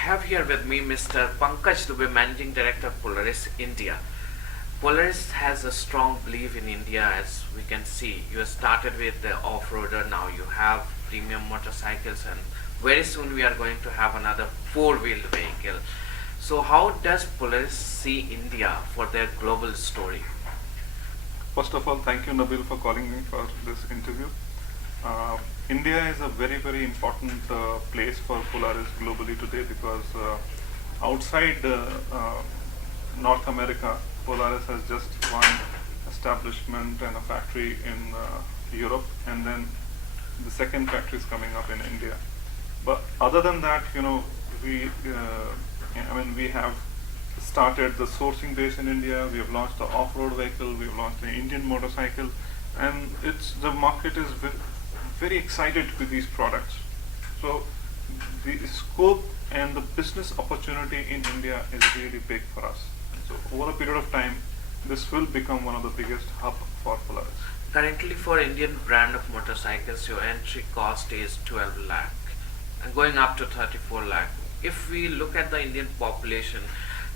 have here with me Mr. Pankaj Dubey, Managing Director of Polaris India. Polaris has a strong belief in India, as we can see. You started with the off-roader, now you have premium motorcycles, and very soon we are going to have another four-wheeled vehicle. So how does Polaris see India for their global story? First of all, thank you, Nabil, for calling me for this interview. India is a very, very important place for Polaris globally today because outside North America, Polaris has just one establishment and a factory in Europe, and then the second factory is coming up in India. But other than that, we have started the sourcing base in India. We have launched the off-road vehicle. We have launched the Indian motorcycle, and the market is very excited with these products. So the scope and the business opportunity in India is really big for us. So over a period of time, this will become one of the biggest hub for Polaris. Currently, for Indian brand of motorcycles, your entry cost is 12 lakh and going up to 34 lakh. If we look at the Indian population,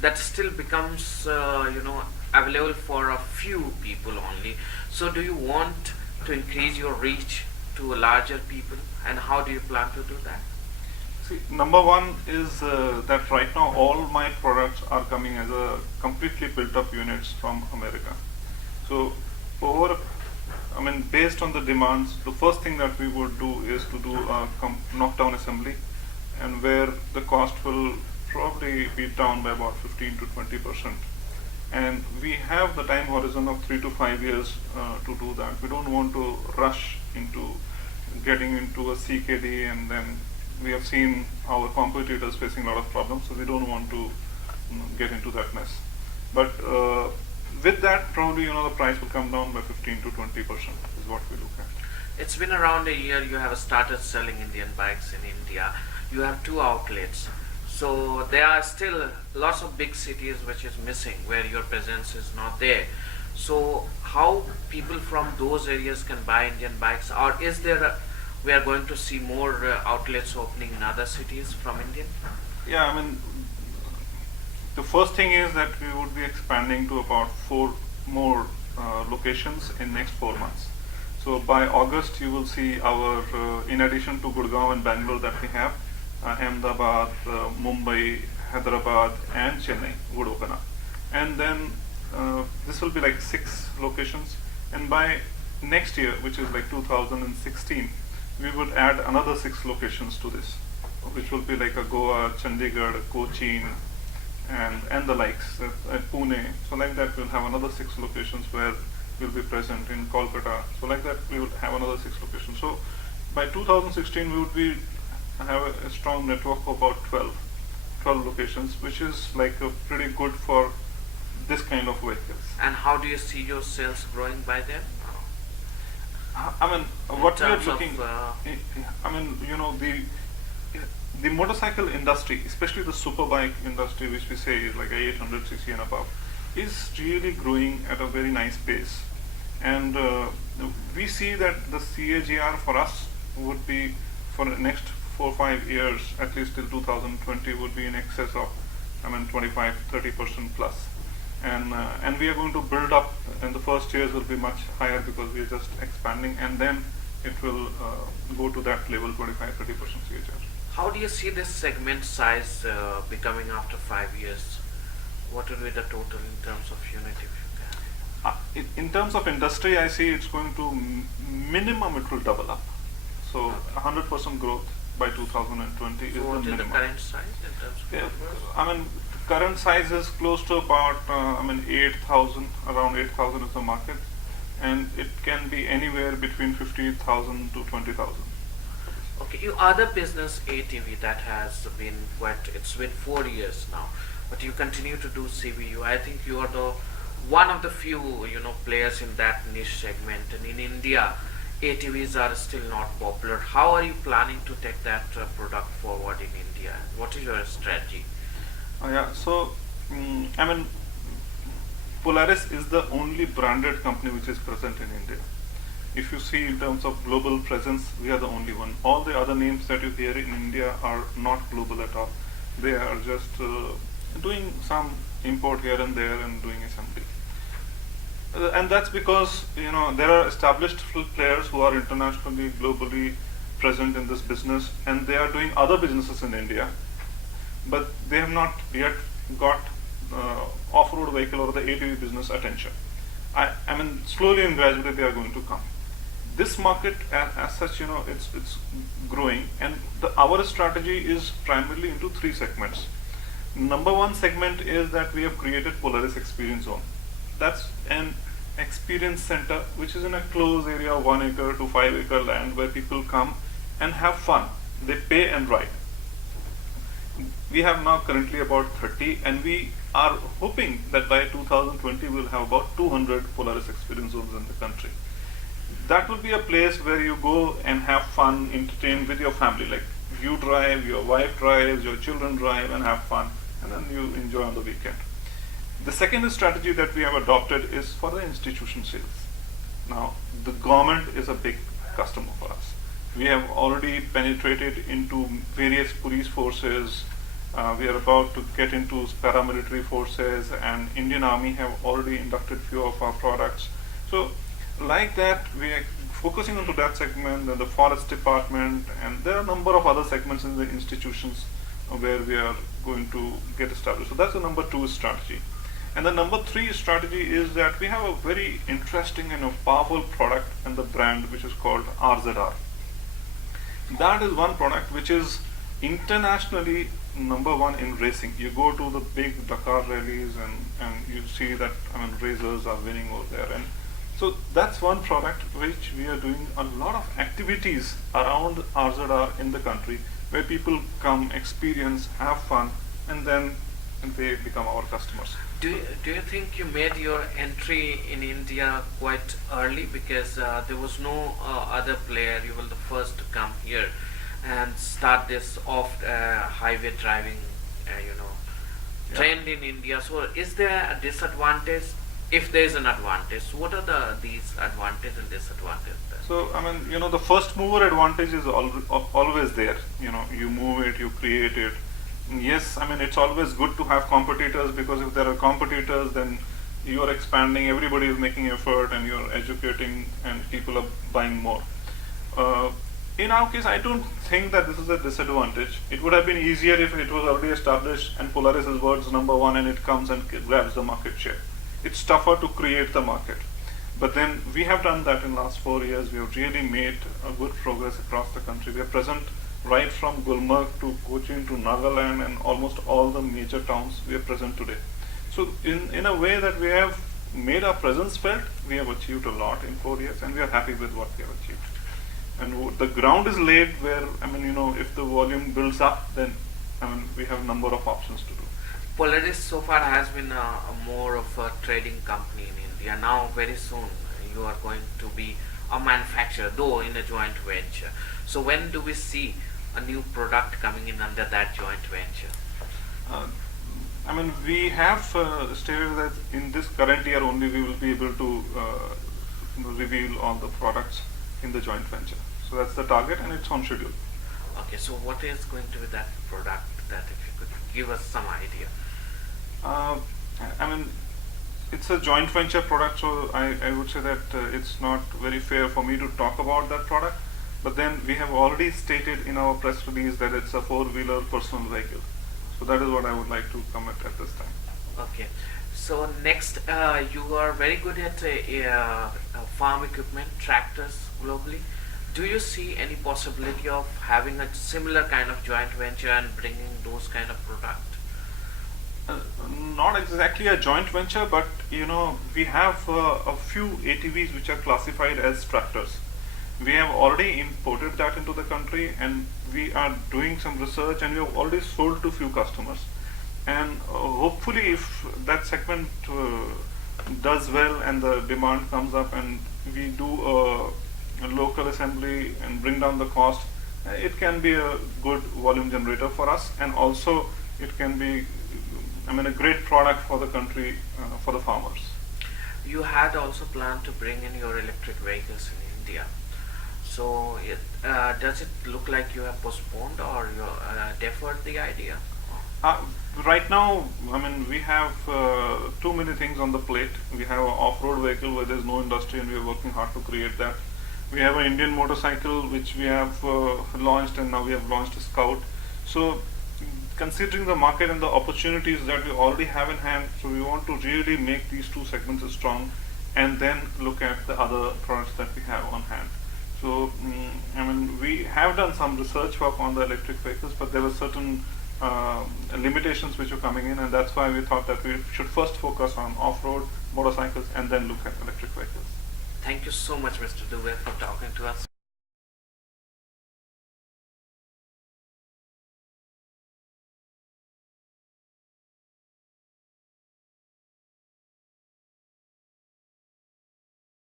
that still becomes available for a few people only. So do you want to increase your reach to larger people, and how do you plan to do that? See, number one is that right now all my products are coming as a completely built up units from America. So based on the demands, the first thing that we would do is to do a knockdown assembly, and where the cost will probably be down by about 15 to 20%. And we have the time horizon of 3 to 5 years to do that. We don't want to rush into getting into a CKD, and then we have seen our competitors facing a lot of problems, so we don't want to get into that mess. But with that, probably the price will come down by 15 to 20% is what we look at. It's been around a year you have started selling Indian bikes in India. You have 2 outlets. So there are still lots of big cities which is missing, where your presence is not there. So how people from those areas can buy Indian bikes, or is there we are going to see more outlets opening in other cities from Indian? Yeah, the first thing is that we would be expanding to about 4 more locations in next 4 months. So by August, you will see our, in addition to Gurgaon and Bangalore that we have, Ahmedabad, Mumbai, Hyderabad, and Chennai would open up. And then this will be like 6 locations. And by next year, which is like 2016, we would add another 6 locations to this, which will be like a Goa, Chandigarh, Cochin, and the likes, at Pune. So like that, we'll have another 6 locations where we'll be present in Kolkata. So like that, we will have another 6 locations. So by 2016, we would be have a strong network of about 12 locations, which is like a pretty good for this kind of vehicles. And how do you see your sales growing by then? What we are looking, the motorcycle industry, especially the superbike industry, which we say is like 800cc and above, is really growing at a very nice pace. And we see that the CAGR for us would be, for the next 4 or 5 years, at least till 2020, would be in excess of 25-30% plus. And we are going to build up, and the first years will be much higher because we are just expanding, and then it will go to that level, 25-30% CAGR. How do you see this segment size becoming after 5 years? What will be the total in terms of unit, if you can? In terms of industry, I see it's going to minimum it will double up. So 100% growth by 2020 is the minimum. What is the current size in terms of current size is close to about 8,000, around 8,000 is the market, and it can be anywhere between 50,000 to 20,000. Okay, your other business, ATV, that has been it's been 4 years now, but you continue to do CBU. I think you are one of the few players in that niche segment, and in India ATVs are still not popular. How are you planning to take that product forward in India? What is your strategy? Polaris is the only branded company which is present in India. If you see in terms of global presence, we are the only one. All the other names that you hear in India are not global at all. They are just doing some import here and there and doing assembly. And that's because there are established players who are internationally, globally present in this business, and they are doing other businesses in India, but they have not yet got off-road vehicle or the ATV business attention. I mean, slowly and gradually they are going to come. This market, as such, it's growing, and our strategy is primarily into three segments. Number one segment is that we have created Polaris Experience Zone. That's an experience center which is in a closed area of 1 acre to 5 acre land where people come and have fun. They pay and ride. We have now currently about 30, and we are hoping that by 2020 we'll have about 200 Polaris Experience Zones in the country. That will be a place where you go and have fun, entertain with your family. Like you drive, your wife drives, your children drive and have fun, and then you enjoy on the weekend. The second strategy that we have adopted is for the institution sales. Now, the government is a big customer for us. We have already penetrated into various police forces. We are about to get into paramilitary forces, and Indian Army have already inducted few of our products. So, like that, we are focusing onto that segment, and the forest department, and there are a number of other segments in the institutions where we are going to get established. So that's the number two strategy. And the number three strategy is that we have a very interesting and a powerful product and the brand which is called RZR. That is one product which is internationally number one in racing. You go to the big Dakar rallies and you see that racers are winning over there. And so that's one product which we are doing a lot of activities around RZR in the country where people come, experience, have fun, and then they become our customers. Do you think you made your entry in India quite early, because there was no other player? You were the first to come here and start this off highway driving, trend in India. So is there a disadvantage? If there is an advantage, what are these advantages and disadvantages? So the first mover advantage is always there. You move it, you create it. Yes, it's always good to have competitors, because if there are competitors, then you are expanding, everybody is making effort, and you're educating, and people are buying more. In our case, I don't think that this is a disadvantage. It would have been easier if it was already established and Polaris is world's number one and it comes and grabs the market share. It's tougher to create the market. But then we have done that in the last 4 years. We have really made a good progress across the country. We are present right from Gulmarg to Cochin to Nagaland, and almost all the major towns we are present today. So in a way that we have made our presence felt, we have achieved a lot in 4 years, and we are happy with what we have achieved. And the ground is laid where, if the volume builds up, then we have a number of options to do. Polaris so far has been more of a trading company in India. Now very soon you are going to be a manufacturer, though in a joint venture. So when do we see a new product coming in under that joint venture? We have stated that in this current year only we will be able to reveal all the products in the joint venture. So that's the target, and it's on schedule. Okay, so what is going to be that product, that if you could give us some idea? It's a joint venture product, so I would say that it's not very fair for me to talk about that product. But then we have already stated in our press release that it's a 4-wheeler personal vehicle. So that is what I would like to comment at this time. Okay. So next, you are very good at farm equipment, tractors globally. Do you see any possibility of having a similar kind of joint venture and bringing those kind of products? Not exactly a joint venture, but we have a few ATVs which are classified as tractors. We have already imported that into the country, and we are doing some research, and we have already sold to few customers. And hopefully, if that segment does well and the demand comes up, and we do a local assembly and bring down the cost, it can be a good volume generator for us, and also it can be a great product for the country, for the farmers. You had also planned to bring in your electric vehicles in India. So does it look like you have postponed or you deferred the idea? Uh, right now, I mean, we have too many things on the plate. We have an off-road vehicle where there's no industry, and we are working hard to create that. We have an Indian motorcycle which we have launched, and now we have launched a Scout. So, considering the market and the opportunities that we already have in hand, so we want to really make these two segments strong, and then look at the other products that we have on hand. So, I mean, we have done some research work on the electric vehicles, but there were certain limitations which were coming in, and that's why we thought that we should first focus on off-road motorcycles and then look at electric vehicles. Thank you so much, Mr. Dubey, for talking to us.